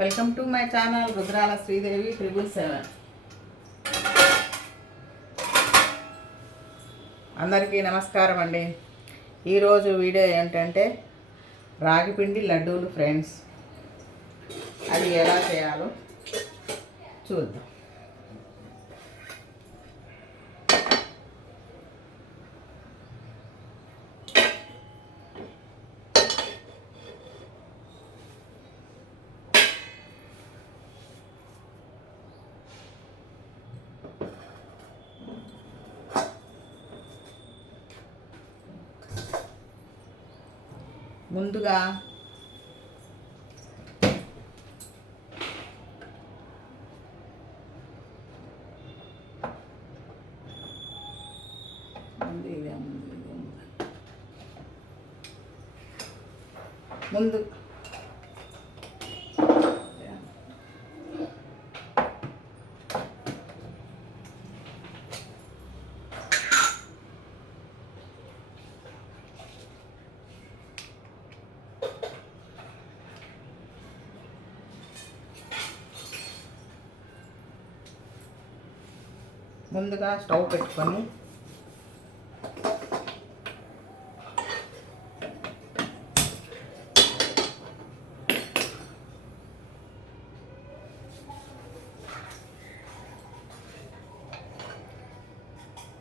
Welcome to my channel Rudrala Sridevi 777. అందరికీ నమస్కారం అండి. ఈరోజు వీడియో ఏంటంటే రాగిపిండి లడ్డూలు ఫ్రెండ్స్. అది ఎలా చేయాలో చూద్దాం. ముందుగా ముందు ముందుగా స్టవ్ పెట్టుకొని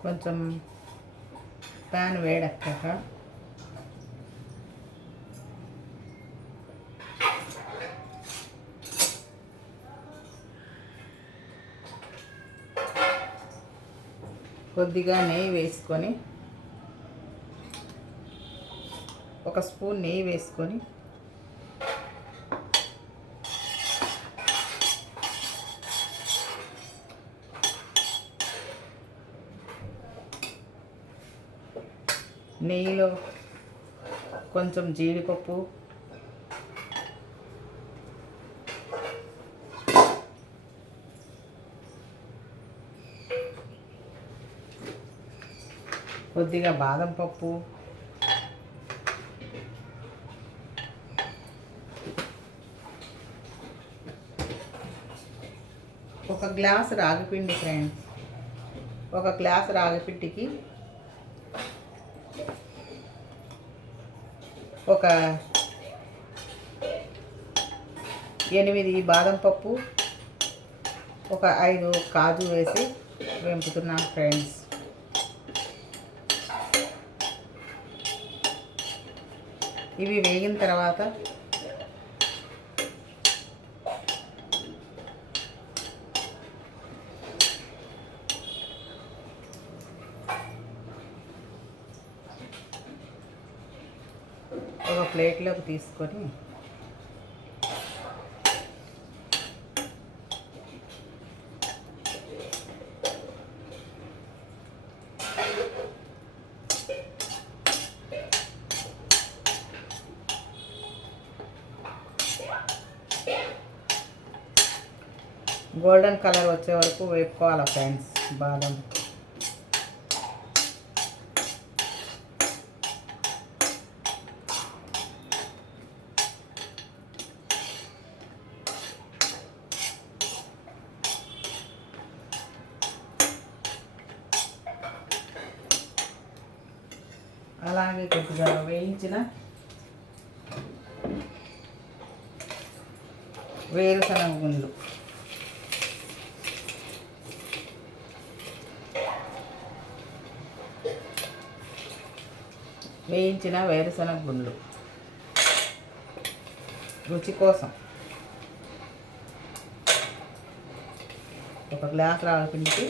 కొంచెం ప్యాన్ వేడెక్కాక కొద్దిగా నెయ్యి వేసుకొని ఒక స్పూన్ నెయ్యి వేసుకొని నెయ్యిలో కొంచెం జీడిపప్పు, కొద్దిగా బాదం పప్పు, ఒక గ్లాస్ రాగిపిండి ఫ్రెండ్స్. ఒక గ్లాస్ రాగిపిండికి ఒక 8 బాదం పప్పు, ఒక 5 కాజు వేసి వేపుతున్నాను ఫ్రెండ్స్. ఇవి వేగిన తర్వాత ఒక ప్లేట్లోకి తీసుకొని గోల్డెన్ కలర్ వచ్చే వరకు వేపుకోవాలి ఫ్రెండ్స్. బాదం అలాగే కొద్దిగా వేయించిన వేరుశనగ గుండ్లు, రుచి కోసం ఒక గ్లాస్ రాగిపిండికి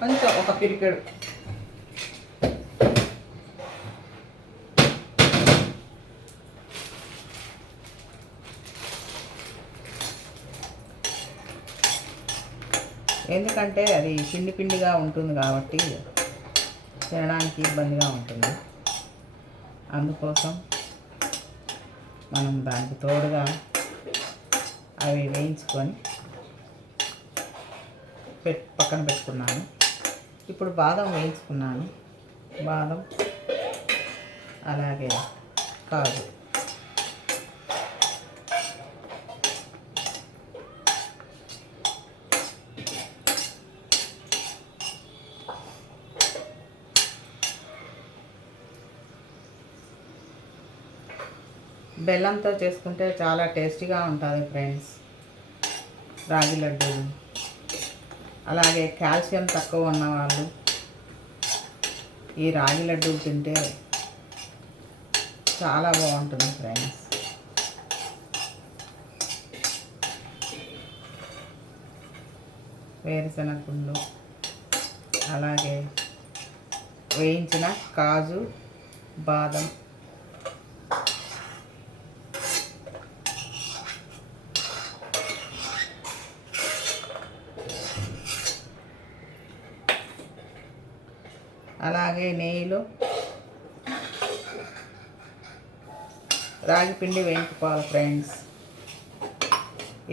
కొంచెం ఒక పిరికెడు ఎందుకంటే అది పిండి పిండిగా ఉంటుంది కాబట్టి తినడానికి ఇబ్బందిగా ఉంటుంది. అందుకోసం మనం దానికి తోడుగా అవి వేయించుకొని పక్కన పెట్టుకున్నాను. ఇప్పుడు బాదం వేయించుకున్నాను. బాదం అలాగే కాజు బెల్లంతో చేసుకుంటే చాలా టేస్టీగా ఉంటుంది ఫ్రెండ్స్ రాగి లడ్డూలు. అలాగే కాల్షియం తక్కువ ఉన్నవాళ్ళు ఈ రాగి లడ్డూలు తింటే చాలా బాగుంటుంది ఫ్రెండ్స్. వేరుశనగ గుళ్ళు, అలాగే వేయించిన కాజు, బాదం, అలాగే నెయ్యిలో రాగి పిండి వేయించుకోవాలి ఫ్రెండ్స్.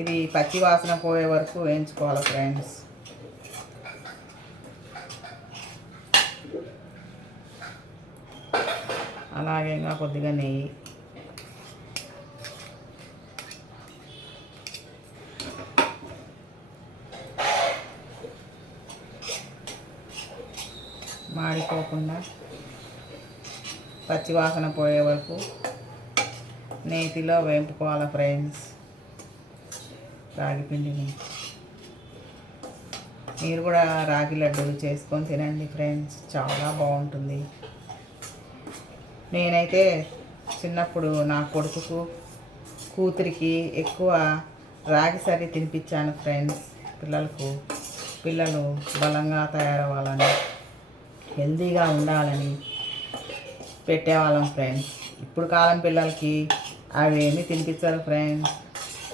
ఇది పచ్చి వాసన పోయే వరకు వేయించుకోవాలి ఫ్రెండ్స్. అలాగే ఇంకా కొద్దిగా నెయ్యి, మాడిపోకుండా పచ్చి వాసన పోయే వరకు నేతిలో వేపుకోవాలి ఫ్రెండ్స్ రాగి పిండిని. మీరు కూడా రాగి లడ్డూలు చేసుకొని తినండి ఫ్రెండ్స్, చాలా బాగుంటుంది. నేనైతే చిన్నప్పుడు నా కొడుకుకు, కూతురికి ఎక్కువ రాగి సరి తినిపించాను ఫ్రెండ్స్. పిల్లలు బలంగా తయారవ్వాలని, హెల్తీగా ఉండాలని పెట్టేవాళ్ళం ఫ్రెండ్స్. ఇప్పుడు కాలం పిల్లలకి అవి ఏమీ తినిపించారు ఫ్రెండ్స్.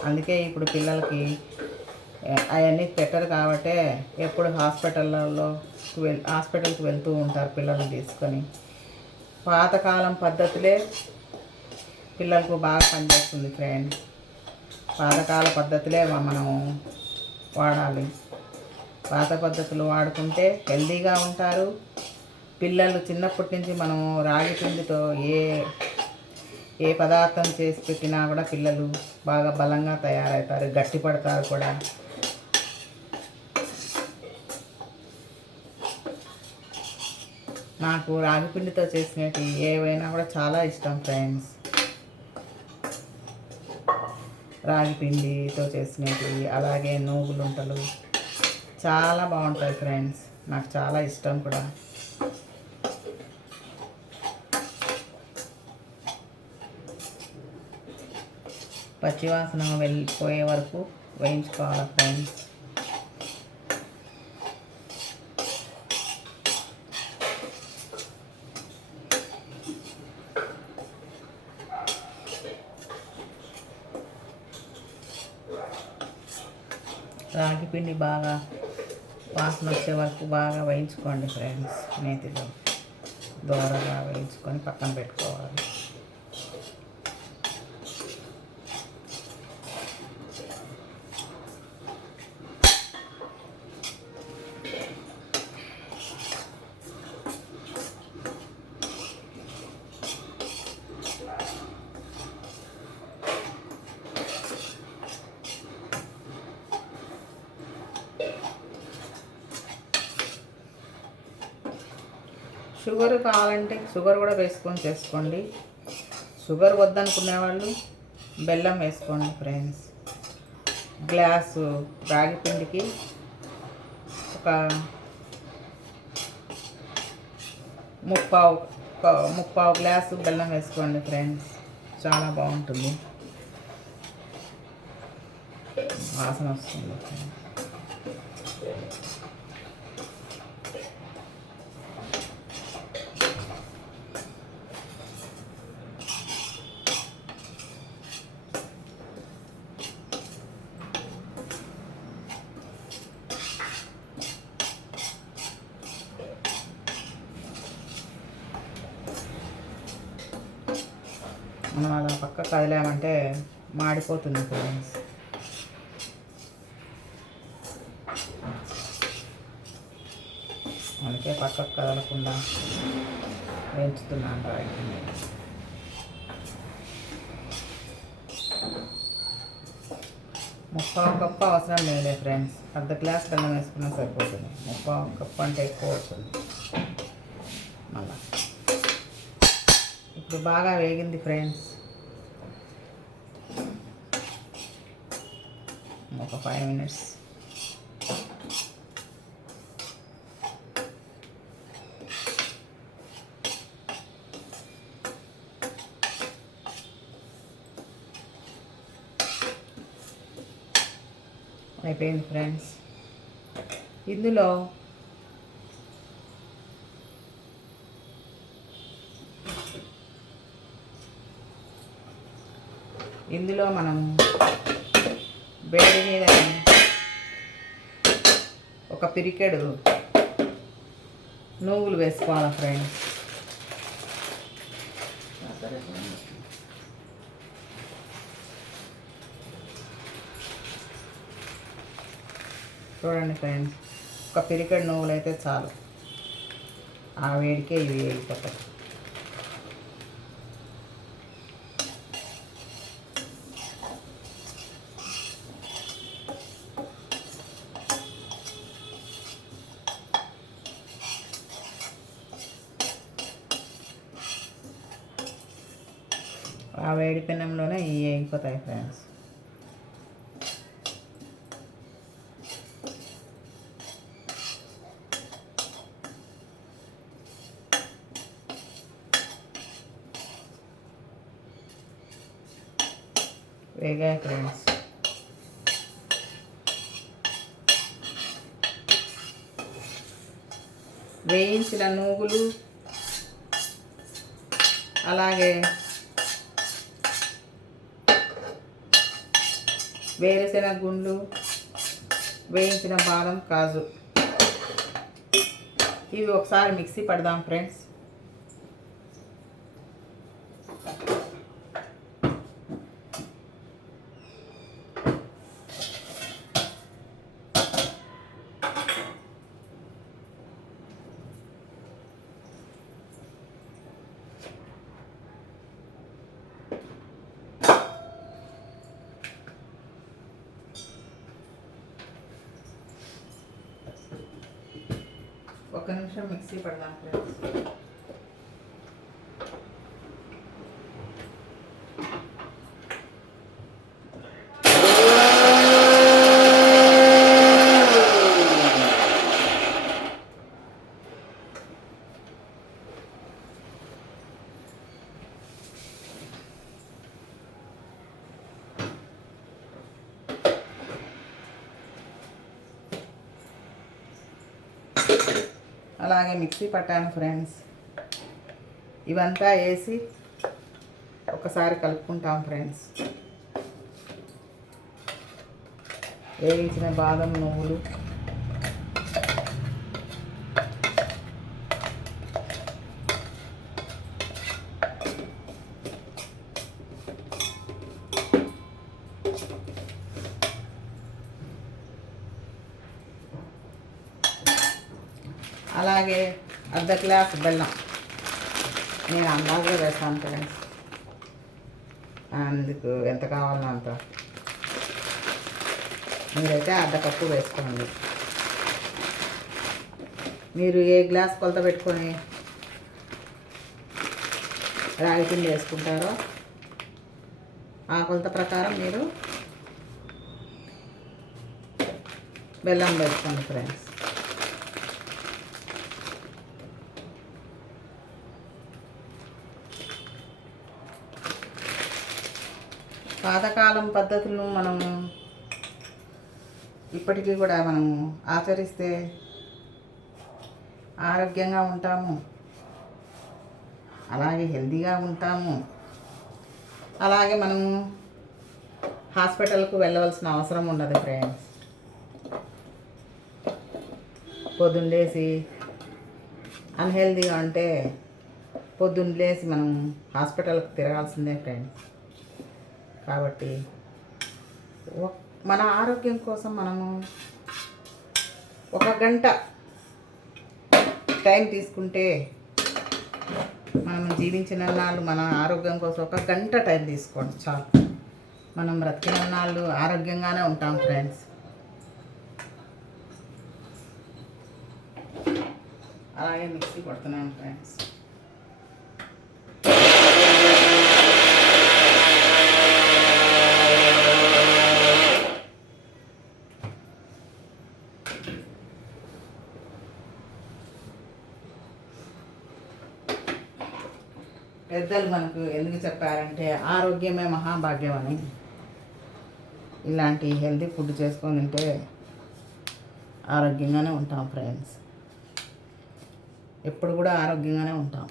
అందుకే ఇప్పుడు పిల్లలకి అవన్నీ పెట్టరు కాబట్టే ఎప్పుడు హాస్పిటల్కి వెళ్తూ ఉంటారు పిల్లల్ని తీసుకొని. పాతకాలం పద్ధతులే పిల్లలకు బాగా పనిచేస్తుంది ఫ్రెండ్స్. పాతకాల పద్ధతులే మనం వాడాలి. పాత పద్ధతులు వాడుకుంటే హెల్తీగా ఉంటారు పిల్లలు. చిన్నప్పటి నుంచి మనము రాగి పిండితో ఏ పదార్థం చేసి పెట్టినా కూడా పిల్లలు బాగా బలంగా తయారవుతారు, గట్టిపడతారు కూడా. నాకు రాగి పిండితో చేసినవి ఏవైనా కూడా చాలా ఇష్టం ఫ్రెండ్స్. రాగి పిండితో చేసినవి, అలాగే నూగులుంటలు చాలా బాగుంటాయి ఫ్రెండ్స్. నాకు చాలా ఇష్టం కూడా. పచ్చివాసన వెళ్ళిపోయే వరకు వేయించుకోవాలి ఫ్రెండ్స్. రాగి పిండి బాగా వాసన వచ్చే వరకు బాగా వేయించుకోండి ఫ్రెండ్స్. నేతిలో దోరగా వేయించుకొని పక్కన పెట్టుకోవాలి. షుగర్ కావాలంటే షుగర్ కూడా వేసుకొని చేసుకోండి. షుగర్ వద్దనుకునే వాళ్ళు బెల్లం వేసుకోండి ఫ్రెండ్స్. గ్లాసు రాగి పిండికి ఒక ముప్పావు గ్లాసు బెల్లం వేసుకోండి ఫ్రెండ్స్. చాలా బాగుంటుంది, వాసన వస్తుంది ఫ్రెండ్స్. మనం అలా పక్క కదిలామంటే మాడిపోతుంది ఫ్రెండ్స్. అందుకే పక్కకు కదలకుండా వేయించుతున్నాను రాగి. ముప్పావు కప్పు అవసరం లేదులే ఫ్రెండ్స్, అర్ధ గ్లాస్ బెల్లం వేసుకున్నా సరిపోతుంది. ముప్పావు కప్పు అంటే ఎక్కువ అవుతుంది. మళ్ళా ఇప్పుడు బాగా వేగింది ఫ్రెండ్స్. ఒక 5 మినిట్స్. అయిపోయింది ఫ్రెండ్స్. ఇందులో మనం వేడి మీద ఒక పిరికెడు నువ్వులు వేసుకోవాలి ఫ్రెండ్స్. చూడండి ఫ్రెండ్స్, ఒక పిరికెడు నువ్వులు అయితే చాలు. ఆ వేడికే ఇవి వేగిపోతాయి. ఆ వేడి పెనంలోనే ఇవి వేగిపోతాయి ఫ్రెండ్స్. వేగాయి ఫ్రెండ్స్. వేయించిన నువ్వులు అలాగే వేరుశెనగ గుండ్లు, వేయించిన బాదం, కాజు ఇవి ఒకసారి మిక్సీ పడదాం ఫ్రెండ్స్. ఒక్క నిమిషం మిక్సీ పడదాం ఫ్రెండ్స్. అలాగే మిక్సీ పట్టాను ఫ్రెండ్స్. ఇవంతా వేసి ఒకసారి కలుపుకుంటాం ఫ్రెండ్స్. వేయించిన బాదం, నువ్వులు అలాగే అర్ధ గ్లాస్ బెల్లం. నేను అందాజుగా వేస్తాను ఫ్రెండ్స్, అందుకు ఎంత కావాలో అంత. మీరైతే అర్ధ కప్పు వేసుకోండి. మీరు ఏ గ్లాస్ కొలత పెట్టుకొని రాగి పిండి వేసుకుంటారో ఆ కొలత ప్రకారం మీరు బెల్లం వేసుకోండి ఫ్రెండ్స్. పాతకాలం పద్ధతులను మనము ఇప్పటికీ కూడా మనము ఆచరిస్తే ఆరోగ్యంగా ఉంటాము, అలాగే హెల్తీగా ఉంటాము. అలాగే మనము హాస్పిటల్కు వెళ్ళవలసిన అవసరం ఉండదు ఫ్రెండ్స్. పొద్దున్న లేసి అన్హెల్తీగా ఉంటే పొద్దున్న లేసి మనం హాస్పిటల్కి తిరగాల్సిందే ఫ్రెండ్స్. కాబట్టి మన ఆరోగ్యం కోసం మనము 1 గంట టైం తీసుకుంటే మనం జీవించిన నాళ్ళు మన ఆరోగ్యం కోసం 1 గంట టైం తీసుకోండి చాలు. మనం బ్రతికిన నాళ్ళు ఆరోగ్యంగానే ఉంటాం ఫ్రెండ్స్. అలాగే మిక్సీ పడుతున్నాను ఫ్రెండ్స్. పెద్దలు మనకు ఎందుకు చెప్పారంటే ఆరోగ్యమే మహాభాగ్యం అని. ఇలాంటి హెల్తీ ఫుడ్ చేసుకొని తింటే ఆరోగ్యంగానే ఉంటాం ఫ్రెండ్స్. ఎప్పుడు కూడా ఆరోగ్యంగానే ఉంటాం.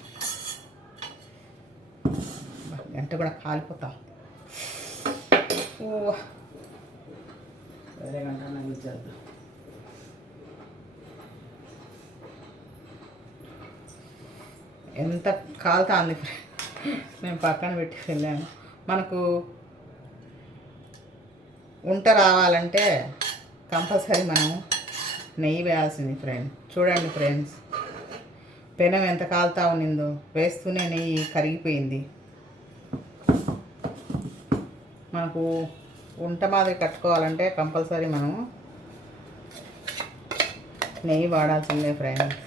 గంట కూడా కాలిపోతాం. వేరే గంట చేద్దాం. ఎంత కాలుతుంది నేను పక్కన పెట్టి వెళ్ళాను. మనకు వంట రావాలంటే కంపల్సరీ మనము నెయ్యి వేయాల్సింది చూడండి ఫ్రెండ్స్, పెనం ఎంత కాలుతా ఉన్నిందో. వేస్తూనే నెయ్యి కరిగిపోయింది. మనకు వంట మాదిరి కట్టుకోవాలంటే కంపల్సరీ మనము నెయ్యి వాడాల్సిందే ఫ్రెండ్స్.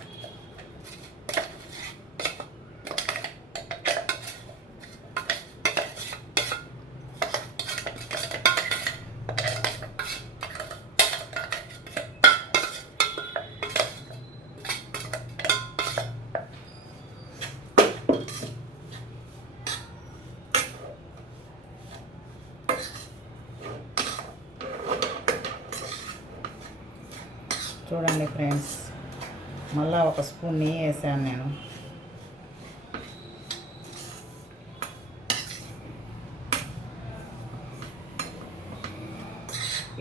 చూడండి ఫ్రెండ్స్, మళ్ళా ఒక స్పూన్ నెయ్యి వేసాను నేను.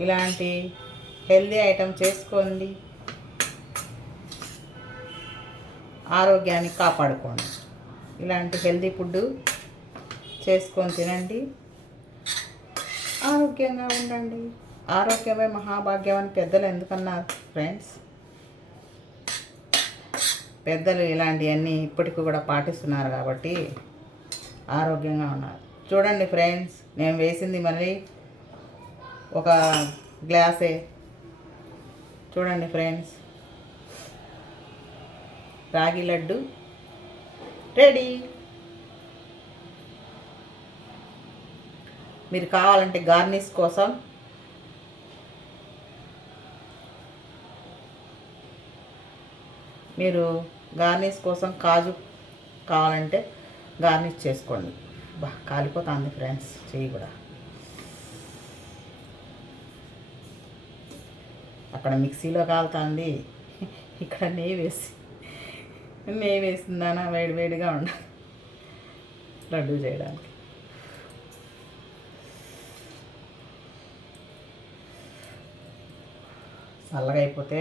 ఇలాంటి హెల్దీ ఐటెం చేసుకోండి, ఆరోగ్యాన్ని కాపాడుకోండి. ఇలాంటి హెల్దీ ఫుడ్ చేసుకొని తినండి, ఆరోగ్యంగా ఉండండి. ఆరోగ్యమే మహాభాగ్యం అని పెద్దలు ఎందుకన్నారు ఫ్రెండ్స్? పెద్దలు ఇలాంటివన్నీ ఇప్పటికీ కూడా పాటిస్తున్నారు కాబట్టి ఆరోగ్యంగా ఉన్నారు. చూడండి ఫ్రెండ్స్, నేను వేసింది మళ్ళీ ఒక గ్లాసే. చూడండి ఫ్రెండ్స్, రాగి లడ్డు రెడీ. మీరు కావాలంటే గార్నిష్ కోసం కాజు కావాలంటే గార్నిష్ చేసుకోండి. కాలిపోతుంది ఫ్రెండ్స్ చెయ్యి కూడా. అక్కడ మిక్సీలో కాలుతుంది, ఇక్కడ నెయ్యి వేసిందానా వేడివేడిగా ఉండాలి లడ్డు చేయడానికి. చల్లగా అయిపోతే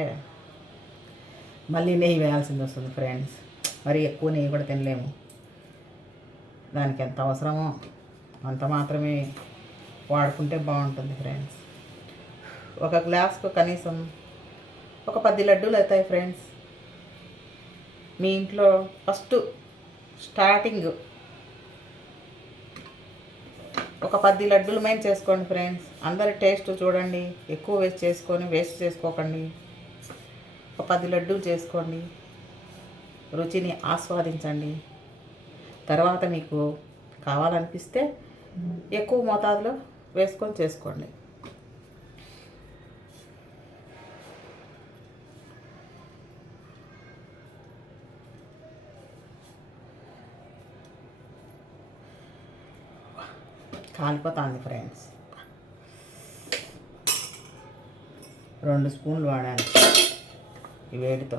మళ్ళీ నెయ్యి వేయాల్సింది వస్తుంది ఫ్రెండ్స్. మరి ఎక్కువ నెయ్యి కూడా తినలేము. దానికి ఎంత అవసరమో అంత మాత్రమే వాడుకుంటే బాగుంటుంది ఫ్రెండ్స్. ఒక గ్లాస్కు కనీసం ఒక 10 లడ్డూలు అవుతాయి ఫ్రెండ్స్. మీ ఇంట్లో ఫస్ట్ స్టార్టింగ్ ఒక 10 లడ్డూలు మైన చేసుకోండి ఫ్రెండ్స్. అందరి టేస్ట్ చూడండి, ఎక్కువ వేస్ట్ చేసుకోకండి. ఒక 10 లడ్డూలు చేసుకోండి, రుచిని ఆస్వాదించండి. తర్వాత మీకు కావాలనిపిస్తే ఎక్కువ మోతాదులో వేసుకొని చేసుకోండి. కాలిపోతుంది ఫ్రెండ్స్. 2 స్పూన్లు వాడాను ఈ వేడితో.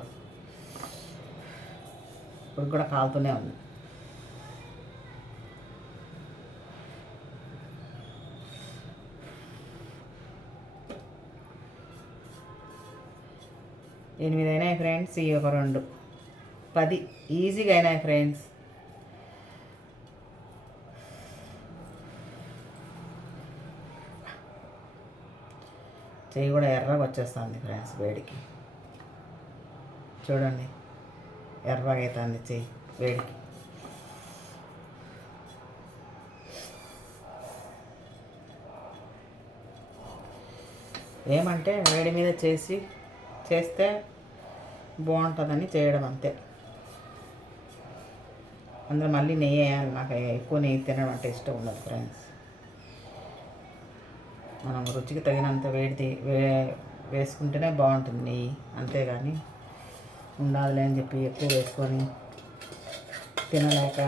ఇప్పుడు కూడా కాలుతూనే ఉంది. ఎనిమిది అయినాయి ఫ్రెండ్స్. ఈ ఒక 2 10 ఈజీగా అయినాయి ఫ్రెండ్స్. చెయ్యి కూడా ఎర్రగా వచ్చేస్తుంది ఫ్రెండ్స్ వేడికి. చూడండి, ఎర్రగా అవుతుంది చెయ్యి వేడికి. ఏమంటే వేడి మీద చేస్తే బాగుంటుందని చేయడం అంతే. అందులో మళ్ళీ నెయ్యి వేయాలి. నాకు ఎక్కువ నెయ్యి తినడం అంటే ఇష్టం ఉండదు ఫ్రెండ్స్. మనం రుచికి తగినంత వేసుకుంటేనే బాగుంటుంది నెయ్యి. అంతేగాని ఉండాలి అని చెప్పి ఎక్కువ వేసుకొని తినలేక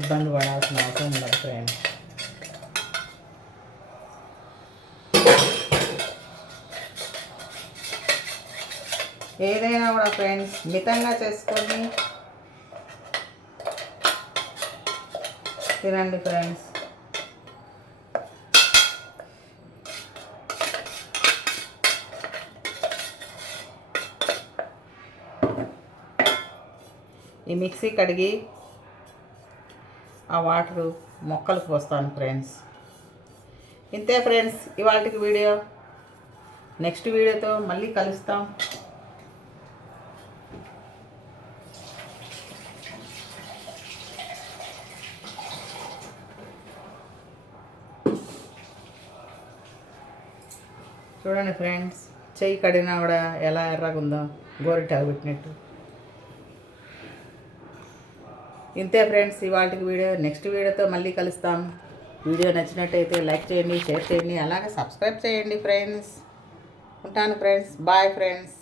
ఇబ్బంది పడాల్సిన అవసరం ఉండదు ఫ్రెండ్స్. ఏదైనా కూడా ఫ్రెండ్స్ మితంగా చేసుకొని తినండి ఫ్రెండ్స్. ఈ మిక్సీ కడిగి ఆ వాటరు మొక్కలకు పోస్తాను ఫ్రెండ్స్. ఇంతే ఫ్రెండ్స్ ఇవాళకి వీడియో. నెక్స్ట్ వీడియోతో మళ్ళీ కలుస్తాం. చూడండి ఫ్రెండ్స్, చెయ్యి కడిగినా కూడా ఎలా ఎర్రగా ఉందో గోరిటాకు పెట్టినట్టు. ఇంతే ఫ్రెండ్స్ ఇవాళకి వీడియో. నెక్స్ట్ వీడియోతో మళ్ళీ కలుస్తాం. వీడియో నచ్చినట్టయితే లైక్ చేయండి, షేర్ చేయండి, అలాగే సబ్స్క్రైబ్ చేయండి ఫ్రెండ్స్. ఉంటాను ఫ్రెండ్స్. Bye friends.